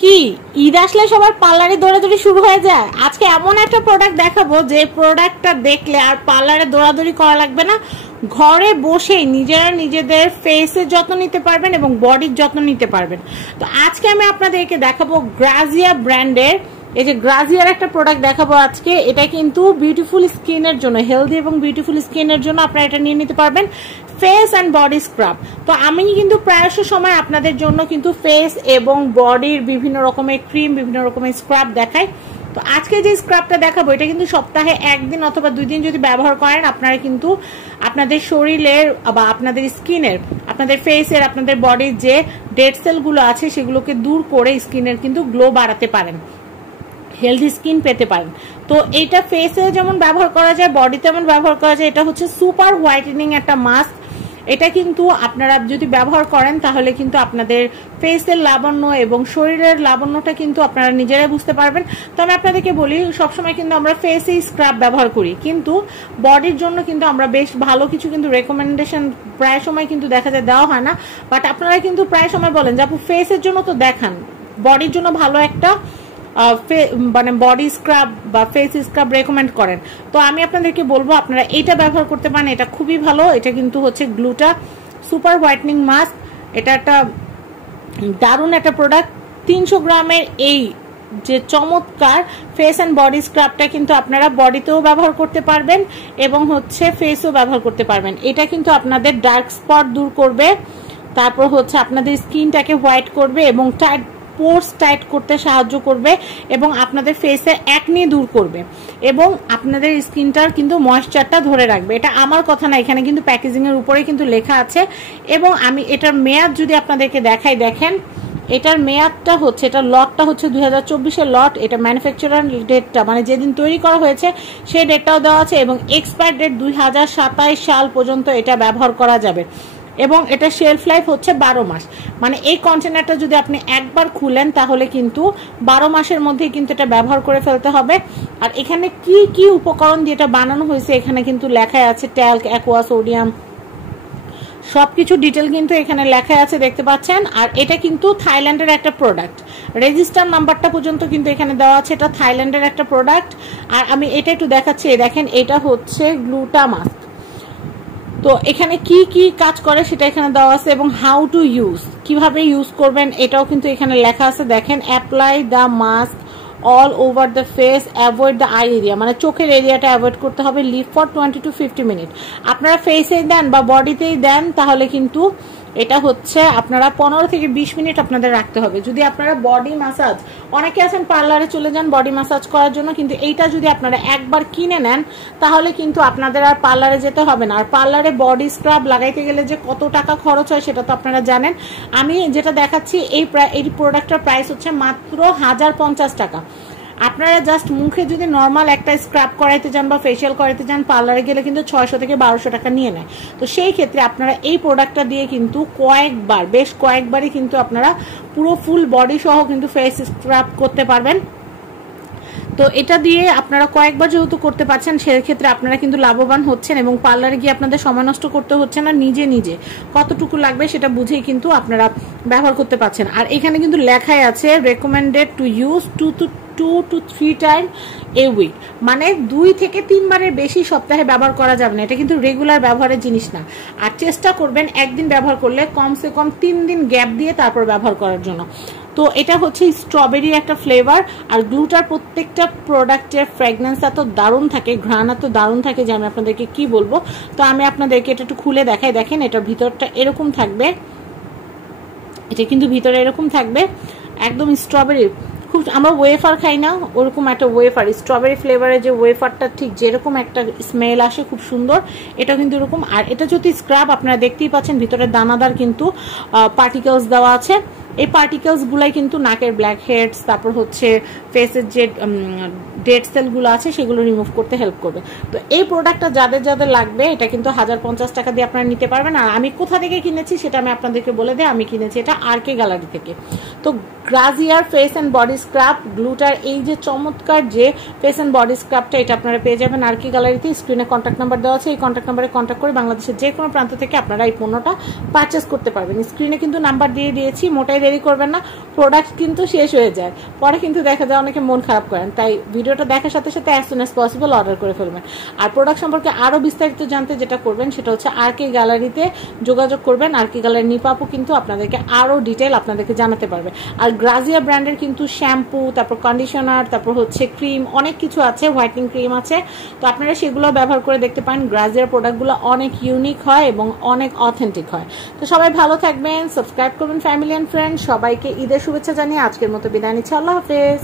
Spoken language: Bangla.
কি ঈদ আসলে সবার পার্লারে দৌড়াদৌড়ি শুরু হয়ে যায়। আজকে এমন একটা প্রোডাক্ট দেখাবো যে প্রোডাক্টটা দেখলে আর পার্লারে দৌড়াদৌড়ি করা লাগবে না, ঘরে বসেই নিজেরা নিজেদের ফেসের যত্ন নিতে পারবেন এবং বডির যত্ন নিতে পারবেন। তো আজকে আমি আপনাদেরকে দেখাবো গ্রাজিয়া ব্র্যান্ডের, এই যে গ্রাজিয়ার একটা প্রোডাক্ট দেখাবো আজকে। এটা কিন্তু বিউটিফুল স্কিনের জন্য, হেলদি এবং বিউটিফুল স্কিনের জন্য আপনারা এটা নিয়ে নিতে পারবেন, ফেস অ্যান্ড বডি স্ক্রাব। তো আমি কিন্তু প্রায়শ সময় আপনাদের জন্য কিন্তু ফেস এবং বডির বিভিন্ন রকমের ক্রিম, বিভিন্ন রকমের স্ক্রাব দেখাই। তো আজকে যে স্ক্রাবটা দেখাবো এটা কিন্তু সপ্তাহে একদিন অথবা 2 দিন যদি ব্যবহার করেন আপনারা কিন্তু আপনাদের শরীরের বা আপনাদের স্কিনের, আপনাদের ফেসের, আপনাদের বডির যে ডেড সেলগুলো আছে সেগুলোকে দূর করে স্কিনের কিন্তু গ্লো বাড়াতে পারেন, হেলদি স্কিন পেতে পারেন। তো এটা ফেসে যেমন ব্যবহার করা যায়, বডিতে যেমন ব্যবহার করা যায়। এটা হচ্ছে সুপার হোয়াইটেনিং একটা মাস্ক। এটা কিন্তু আপনারা যদি ব্যবহার করেন তাহলে কিন্তু আপনাদের ফেসের লাবণ্য এবং শরীরের লাবণ্যটা কিন্তু আপনারা নিজেরাই বুঝতে পারবেন। তো আমি আপনাদেরকে বলি, সবসময় কিন্তু আমরা ফেসে স্ক্রাব ব্যবহার করি, কিন্তু বডির জন্য কিন্তু আমরা বেশ ভালো কিছু কিন্তু রেকমেন্ডেশন প্রায় সময় কিন্তু দেখা যায় দেওয়া হয় না। বাট আপনারা কিন্তু প্রায় সময় বলেন যে আপু ফেসের জন্য তো দেখান, বডির জন্য ভালো একটা মানে বডি স্ক্রাব বা ফেস স্ক্রাব রেকমেন্ড করেন। তো আমি আপনাদেরকে বলবো আপনারা এইটা ব্যবহার করতে পারেন, এটা খুবই ভালো। এটা কিন্তু হচ্ছে গ্লুটা সুপার হোয়াইটনিং মাস্ক। এটা একটা দারুণ একটা প্রোডাক্ট। 300 গ্রামের এই যে চমৎকার ফেস অ্যান্ড বডি স্ক্রাবটা কিন্তু আপনারা বডিতেও ব্যবহার করতে পারবেন এবং হচ্ছে ফেসও ব্যবহার করতে পারবেন। এটা কিন্তু আপনাদের ডার্ক স্পট দূর করবে, তারপর হচ্ছে আপনাদের স্কিনটাকে হোয়াইট করবে এবং পোর্স টাইট করতে সাহায্য করবে এবং আপনাদের ফেসের একনি দূর করবে এবং আপনাদের স্কিনটার কিন্তু ময়েশ্চারটা ধরে রাখবে। এটা আমার কথা না, এখানে কিন্তু প্যাকেজিং এর উপরে কিন্তু লেখা আছে। এবং আমি এটার মেয়াদ যদি আপনাদেরকে দেখাই, দেখেন এটার মেয়াদটা হচ্ছে, এটা লটটা হচ্ছে 2024-এর লট। এটা ম্যানুফ্যাকচারার ডেটটা মানে যেদিন তৈরি করা হয়েছে সেই ডেটটাও দেওয়া আছে এবং এক্সপায়ার ডেট 2027 সাল পর্যন্ত এটা ব্যবহার করা যাবে এবং এটা শেলফ লাইফ হচ্ছে 12 মাস। মানে এই কন্টেনারটা যদি আপনি একবার খুলেন তাহলে কিন্তু 12 মাসের মধ্যে কিন্তু এটা ব্যবহার করে ফেলতে হবে। আর এখানে কি কি উপকরণ দিয়ে এটা বানানো হয়েছে এখানে কিন্তু লেখা আছে, ট্যাল্ক, অ্যাকোয়া, সোডিয়াম, সবকিছু ডিটেল কিন্তু এখানে লেখা আছে, দেখতে পাচ্ছেন। আর এটা কিন্তু থাইল্যান্ডের একটা প্রোডাক্ট, রেজিস্টার নাম্বারটা পর্যন্ত কিন্তু এখানে দেওয়া আছে। এটা থাইল্যান্ডের একটা প্রোডাক্ট। আর আমি এটা একটু দেখাচ্ছি, দেখেন এটা হচ্ছে গ্লুটা মাস্ক। তো এখানে কি কি কাজ করে সেটা এখানে দেওয়া আছে এবং হাউ টু ইউজ, কিভাবে ইউজ করবেন এটাও কিন্তু এখানে লেখা আছে। দেখেন apply the mask all over the face, avoid the I area, মানে চোখের এরিয়াটা অ্যাভয়েড করতে হবে, লিভ ফর 20 to 50 মিনিট। আপনারা ফেসেই দেন বা বডিতেই দেন তাহলে কিন্তু এটা হচ্ছে আপনারা 15 থেকে 20 মিনিট আপনাদের রাখতে হবে। যদি আপনারা বডি ম্যাসাজ, অনেকে আছেন পার্লারে চলে যান বডি ম্যাসাজ করার জন্য, কিন্তু এইটা যদি আপনারা একবার কিনে নেন তাহলে কিন্তু আপনাদের আর পার্লারে যেতে হবে না। আর পার্লারে বডি স্ক্রাব লাগাইতে গেলে যে কত টাকা খরচ হয় সেটা তো আপনারা জানেন। আমি যেটা দেখাচ্ছি এই প্রোডাক্টটার প্রাইস হচ্ছে মাত্র 1050 টাকা। আপনারা জাস্ট মুখে যদি নর্মাল একটা স্ক্রাব করাইতে যান বা ফেসিয়াল করাইতে যান পার্লারে গেলে কিন্তু 600 থেকে 1200 টাকা নিয়ে নেয়। তো সেই ক্ষেত্রে আপনারা এই প্রোডাক্টটা দিয়ে কিন্তু কয়েকবার, বেশ কয়েকবারই কিন্তু আপনারা পুরো ফুল বডি সহ কিন্তু ফেস স্ক্রাব করতে পারবেন। তো এটা দিয়ে আপনারা কয়েকবার যেহেতু করতে পারছেন সেক্ষেত্রে আপনারা কিন্তু লাভবান হচ্ছেন এবং পার্লারে গিয়ে আপনাদের সময় নষ্ট করতে হচ্ছে না, নিজে নিজে কতটুকু লাগবে সেটা বুঝেই কিন্তু আপনারা ব্যবহার করতে পারছেন। আর এখানে কিন্তু লেখাই আছে recommended to use 2 to 3 time a week, মানে 2 থেকে 3 বারের বেশি সপ্তাহে ব্যবহার করা যাবে না। এটা কিন্তু রেগুলার ব্যবহারের জিনিস না। আর চেষ্টা করবেন একদিন ব্যবহার করলে কমসে কম 3 দিন গ্যাপ দিয়ে তারপর ব্যবহার করার জন্য। তো এটা হচ্ছে স্ট্রবেরি একটা ফ্লেভার। আর গ্লুটার প্রত্যেকটা প্রোডাক্টের ফ্র্যাগনেন্স এত দারুণ থাকে, ঘ্রাণ এত দারুণ থাকে যে আমি আপনাদেরকে কি বলবো। তো আমি আপনাদেরকে এটা একটু খুলে দেখাই। দেখেন এটার ভিতরটা এরকম থাকবে, এটা কিন্তু ভিতরে এরকম থাকবে একদম স্ট্রবেরি। খুব, আমরা ওয়েফার খাই না ওরকম একটা ওয়েফার, স্ট্রবেরি ফ্লেভারের যে ওয়েফারটা ঠিক যেরকম একটা স্মেল আসে খুব সুন্দর, এটা কিন্তু এরকম। আর এটা যদি স্ক্রাব আপনারা দেখতেই পাচ্ছেন ভিতরে দানাদার কিন্তু পার্টিকেলস দেওয়া আছে। এই পার্টিকেলস গুলাই কিন্তু নাকের ব্ল্যাক হেডস, তারপর হচ্ছে ফেসের যে ডেড সেলগুলো আছে সেগুলো রিমুভ করতে হেল্প করবে। তো এই প্রোডাক্টটা যাদের যাদের লাগবে এটা কিন্তু 1050 টাকা দিয়ে আপনারা নিতে পারবেন। আর আমি কোথা থেকে কিনেছি সেটা আমি আপনাদেরকে বলে দিই। আমি কিনেছি এটা আরকে গ্যালারি থেকে। তো গ্রাজিয়ার ফেস অ্যান্ড বডি স্ক্রাব গ্লুটার এই যে চমৎকার যে ফেস অ্যান্ড বডি স্ক্রাবটা এটা আপনারা পেয়ে যাবেন আরকে গ্যালারিতে। স্ক্রিনে কন্ট্যাক্ট নাম্বার দেওয়া আছে, এই কন্ট্যাক্ট নাম্বারে কন্ট্যাক্ট করে বাংলাদেশের যে কোনো প্রান্ত থেকে আপনারা এই পণ্যটা পারচেস করতে পারবেন। স্ক্রিনে কিন্তু নাম্বার দিয়ে দিয়েছি, মোটাই দেরি করবেন না, প্রোডাক্ট কিন্তু শেষ হয়ে যায়, পরে কিন্তু দেখা যায় অনেকে মন খারাপ করেন। তাই ভিডিওটা দেখার সাথে সাথে as soon as possible order করে ফেলবেন। আর প্রোডাক্ট সম্পর্কে আরো বিস্তারিত জানতে যেটা করবেন সেটা হচ্ছে RK গ্যালারিতে যোগাযোগ করবেন। RK গ্যালারি নিপাপু কিন্তু আপনাদেরকে আরো ডিটেল আপনাদেরকে জানাতে পারবে। আর গ্রাজিয়া ব্র্যান্ডের কিন্তু শ্যাম্পু, তারপর কন্ডিশনার, তারপর হচ্ছে ক্রিম, অনেক কিছু আছে, হোয়াইটনিং ক্রিম আছে, তো আপনারা সেগুলো ব্যবহার করে দেখতে পারেন। গ্রাজিয়ার প্রোডাক্টগুলো অনেক ইউনিক হয় এবং অনেক অথেন্টিক হয়। তো সবাই ভালো থাকবেন, সাবস্ক্রাইব করবেন ফ্যামিলি অ্যান্ড ফ্রেন্ড। সবাইকে ঈদের শুভেচ্ছা জানিয়ে আজকের মতো বিদায় নিচ্ছি। আল্লাহ হাফেজ।